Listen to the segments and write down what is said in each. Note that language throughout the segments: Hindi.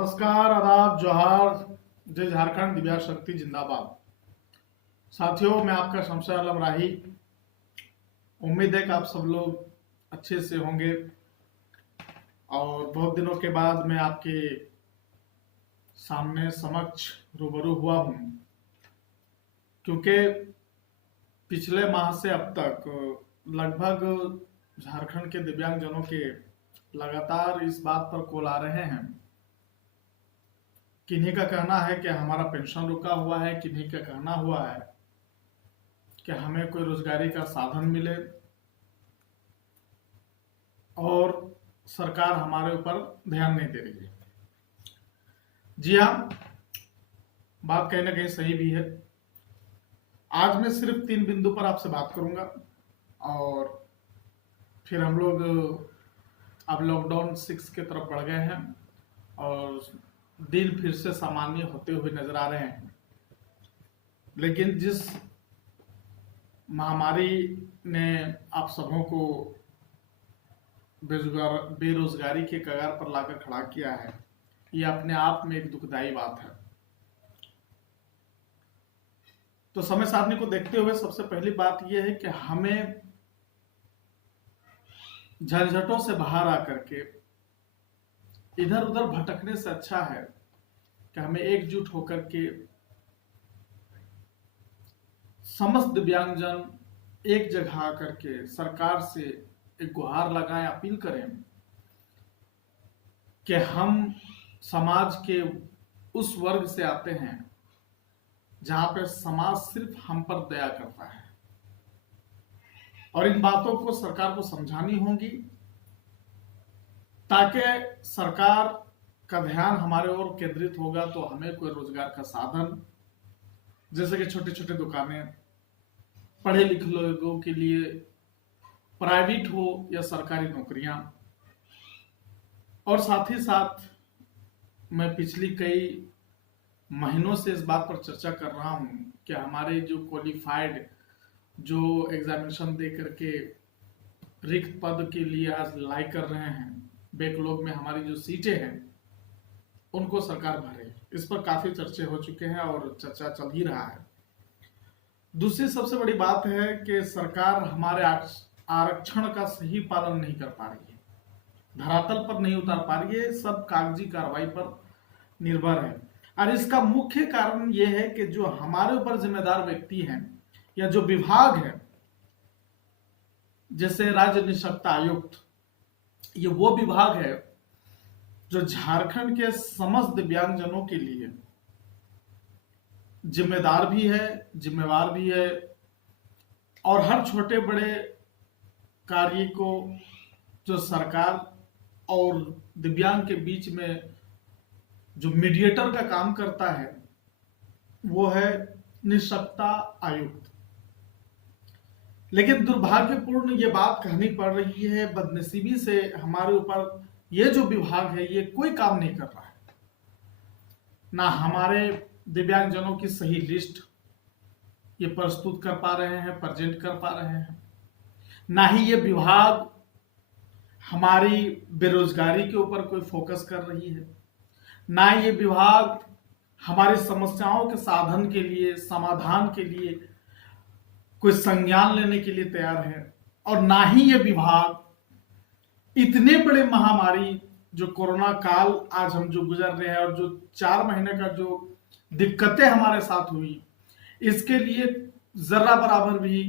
नमस्कार, आदाब, जोहार। जय झारखंड, दिव्या शक्ति जिंदाबाद। साथियों, मैं आपका शमशेर आलम राही। उम्मीद है कि आप सब लोग अच्छे से होंगे और बहुत दिनों के बाद मैं आपके सामने समक्ष रूबरू हुआ हूं, क्योंकि पिछले माह से अब तक लगभग झारखंड के दिव्यांगजनों के लगातार इस बात पर कॉल आ रहे हैं। किन्हीं का कहना है कि हमारा पेंशन रुका हुआ है, किन्हीं का कहना हुआ है कि हमें कोई रोजगारी का साधन मिले और सरकार हमारे ऊपर ध्यान नहीं दे रही है। जी हाँ, बात कहीं ना कहीं सही भी है। आज मैं सिर्फ 3 बिंदु पर आपसे बात करूंगा और फिर हम लोग अब लॉकडाउन 6 की तरफ बढ़ गए हैं और दिन फिर से सामान्य होते हुए नजर आ रहे हैं। लेकिन जिस महामारी ने आप सबों को बेरोजगारी के कगार पर लाकर खड़ा किया है, ये अपने आप में एक दुखदाई बात है। तो समय सारणी को देखते हुए सबसे पहली बात यह है कि हमें झंझटों से बाहर आकर के इधर उधर भटकने से अच्छा है कि हमें एकजुट होकर के समस्त दिव्यांगजन एक जगह आकर के सरकार से एक गुहार लगाएं, अपील करें कि हम समाज के उस वर्ग से आते हैं जहां पे समाज सिर्फ हम पर दया करता है और इन बातों को सरकार को समझानी होगी ताकि सरकार का ध्यान हमारे ओर केंद्रित होगा तो हमें कोई रोजगार का साधन, जैसे कि छोटे छोटे दुकानें, पढ़े लिखे लोगों के लिए प्राइवेट हो या सरकारी नौकरियां, और साथ ही साथ मैं पिछली कई महीनों से इस बात पर चर्चा कर रहा हूं कि हमारे जो क्वालिफाइड, जो एग्जामिनेशन दे करके रिक्त पद के लिए आज लड़ाई कर रहे हैं, बैकलॉग में हमारी जो सीटें हैं उनको सरकार भरे। इस पर काफी चर्चे हो चुके हैं और चर्चा चल ही रहा है। दूसरी सबसे बड़ी बात है कि सरकार हमारे आरक्षण का सही पालन नहीं कर पा रही है, धरातल पर नहीं उतार पा रही है, सब कागजी कार्रवाई पर निर्भर है। और इसका मुख्य कारण यह है कि जो हमारे ऊपर जिम्मेदार व्यक्ति हैं या जो विभाग है, जैसे राज्य निःशक्ता आयुक्त, ये वो विभाग है जो झारखंड के समस्त दिव्यांगजनों के लिए जिम्मेदार भी है, जिम्मेवार भी है और हर छोटे बड़े कार्य को जो सरकार और दिव्यांग के बीच में जो मीडिएटर का काम करता है वो है निःशक्ता आयुक्त। लेकिन दुर्भाग्यपूर्ण ये बात कहनी पड़ रही है, बदनसीबी से हमारे ऊपर ये जो विभाग है ये कोई काम नहीं कर रहा है। ना हमारे दिव्यांगजनों की सही लिस्ट ये प्रस्तुत कर पा रहे हैं, प्रेजेंट कर पा रहे हैं, ना ही ये विभाग हमारी बेरोजगारी के ऊपर कोई फोकस कर रही है, ना ये विभाग हमारी समस्याओं के साधन के लिए, समाधान के लिए कोई संज्ञान लेने के लिए तैयार है, और ना ही ये विभाग इतने बड़े महामारी जो कोरोना काल आज हम जो गुजर रहे हैं और जो 4 महीने का जो दिक्कतें हमारे साथ हुई, इसके लिए जरा बराबर भी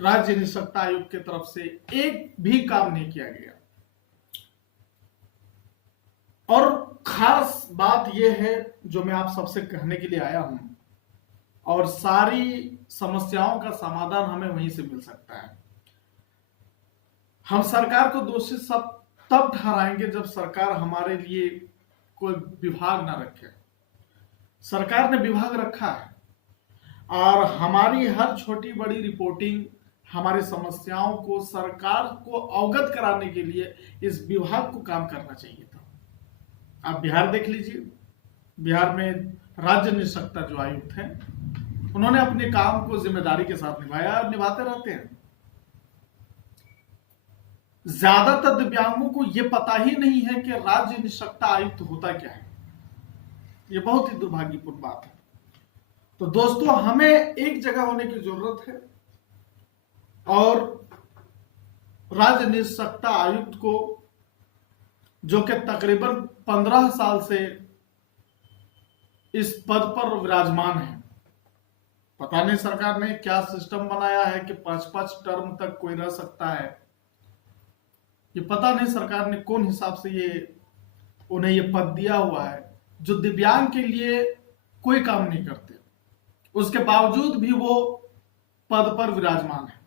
राज्य निःशक्ता आयोग की तरफ से एक भी काम नहीं किया गया। और खास बात यह है जो मैं आप सबसे कहने के लिए आया हूं, और सारी समस्याओं का समाधान हमें वहीं से मिल सकता है। हम सरकार को दोषी सब तब ठहराएंगे जब सरकार हमारे लिए कोई विभाग ना रखे। सरकार ने विभाग रखा है और हमारी हर छोटी बड़ी रिपोर्टिंग, हमारी समस्याओं को सरकार को अवगत कराने के लिए इस विभाग को काम करना चाहिए था। आप बिहार देख लीजिए, बिहार में राज्य निःशक्ता जो आयुक्त हैं उन्होंने अपने काम को जिम्मेदारी के साथ निभाया और निभाते रहते हैं। ज्यादातर दिव्यांगों को यह पता ही नहीं है कि राज्य निःशक्तता आयुक्त होता क्या है। यह बहुत ही दुर्भाग्यपूर्ण बात है। तो दोस्तों, हमें एक जगह होने की जरूरत है और राज्य निःशक्तता आयुक्त को, जो कि तकरीबन 15 साल से इस पद पर विराजमान है, पता नहीं सरकार ने क्या सिस्टम बनाया है कि 5-5 टर्म तक कोई रह सकता है। ये पता नहीं सरकार ने कौन हिसाब से उन्हें ये पद दिया हुआ है, जो दिव्यांग के लिए कोई काम नहीं करते, उसके बावजूद भी वो पद पर विराजमान है।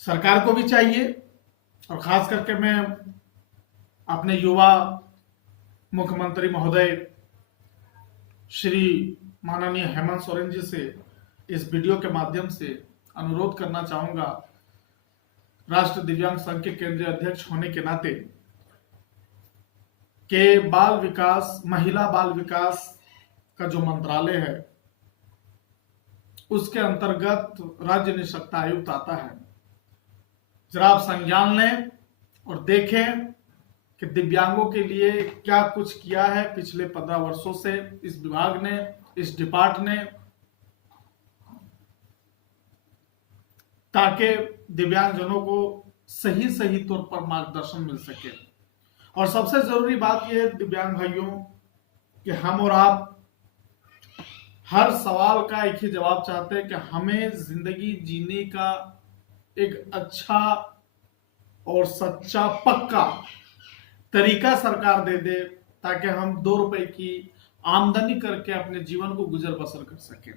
सरकार को भी चाहिए, और खास करके मैं अपने युवा मुख्यमंत्री महोदय श्री माननीय हेमंत सोरेन जी से इस वीडियो के माध्यम से अनुरोध करना चाहूंगा, राष्ट्रीय दिव्यांग संघ के केंद्रीय अध्यक्ष होने के नाते, के बाल विकास, महिला बाल विकास का जो मंत्रालय है उसके अंतर्गत राज्य निःशक्तता आयुक्त आता है। जरा आप संज्ञान लें और देखें कि दिव्यांगों के लिए क्या कुछ किया है पिछले 15 वर्षों से इस विभाग ने, इस डिपार्ट ने, ताकि दिव्यांगजनों को सही सही तौर पर मार्गदर्शन मिल सके। और सबसे जरूरी बात यह है दिव्यांग भाइयों कि हम और आप हर सवाल का एक ही जवाब चाहते हैं कि हमें जिंदगी जीने का एक अच्छा और सच्चा पक्का तरीका सरकार दे दे, ताकि हम 2 रुपए की आमदनी करके अपने जीवन को गुजर बसर कर सकें।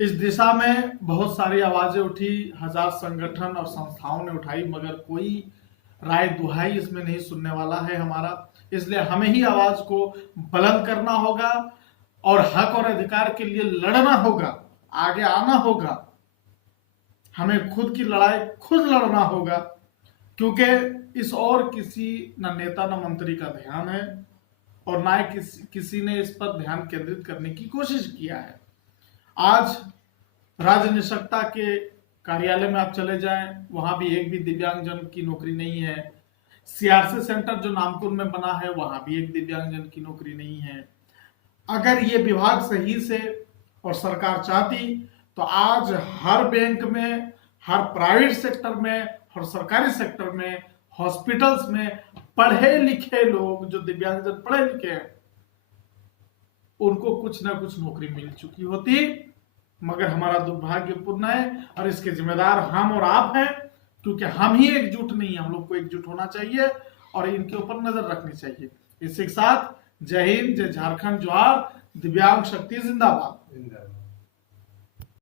इस दिशा में बहुत सारी आवाजें उठी, हजार संगठन और संस्थाओं ने उठाई, मगर कोई राय दुहाई इसमें नहीं सुनने वाला है हमारा। इसलिए हमें ही आवाज को बुलंद करना होगा और हक और अधिकार के लिए लड़ना होगा, आगे आना होगा। हमें खुद की लड़ाई खुद लड़ना होगा, क्योंकि इस और किसी न नेता न मंत्री का ध्यान है और ना किसी ने इस पर ध्यान केंद्रित करने की कोशिश किया है। आज राज्य निःशक्तता के कार्यालय में आप चले जाएं, वहां भी एक भी दिव्यांगजन की नौकरी नहीं है। सीआरसी सेंटर जो नामकुर में बना है, वहां भी एक दिव्यांगजन की नौकरी नहीं है। अगर ये विभाग सही से और सरकार चाहती तो आज हर बैंक में, हर प्राइवेट सेक्टर में और सरकारी सेक्टर में, हॉस्पिटल्स में पढ़े लिखे लोग, जो दिव्यांगजन पढ़े लिखे हैं, उनको कुछ ना कुछ नौकरी मिल चुकी होती। मगर हमारा दुर्भाग्यपूर्ण है और इसके जिम्मेदार हम और आप हैं, क्योंकि हम ही एकजुट नहीं है। हम लोग को एकजुट होना चाहिए और इनके ऊपर नजर रखनी चाहिए। इसी के साथ जय हिंद, जय झारखंड, जोहार, दिव्यांग शक्ति जिंदाबाद।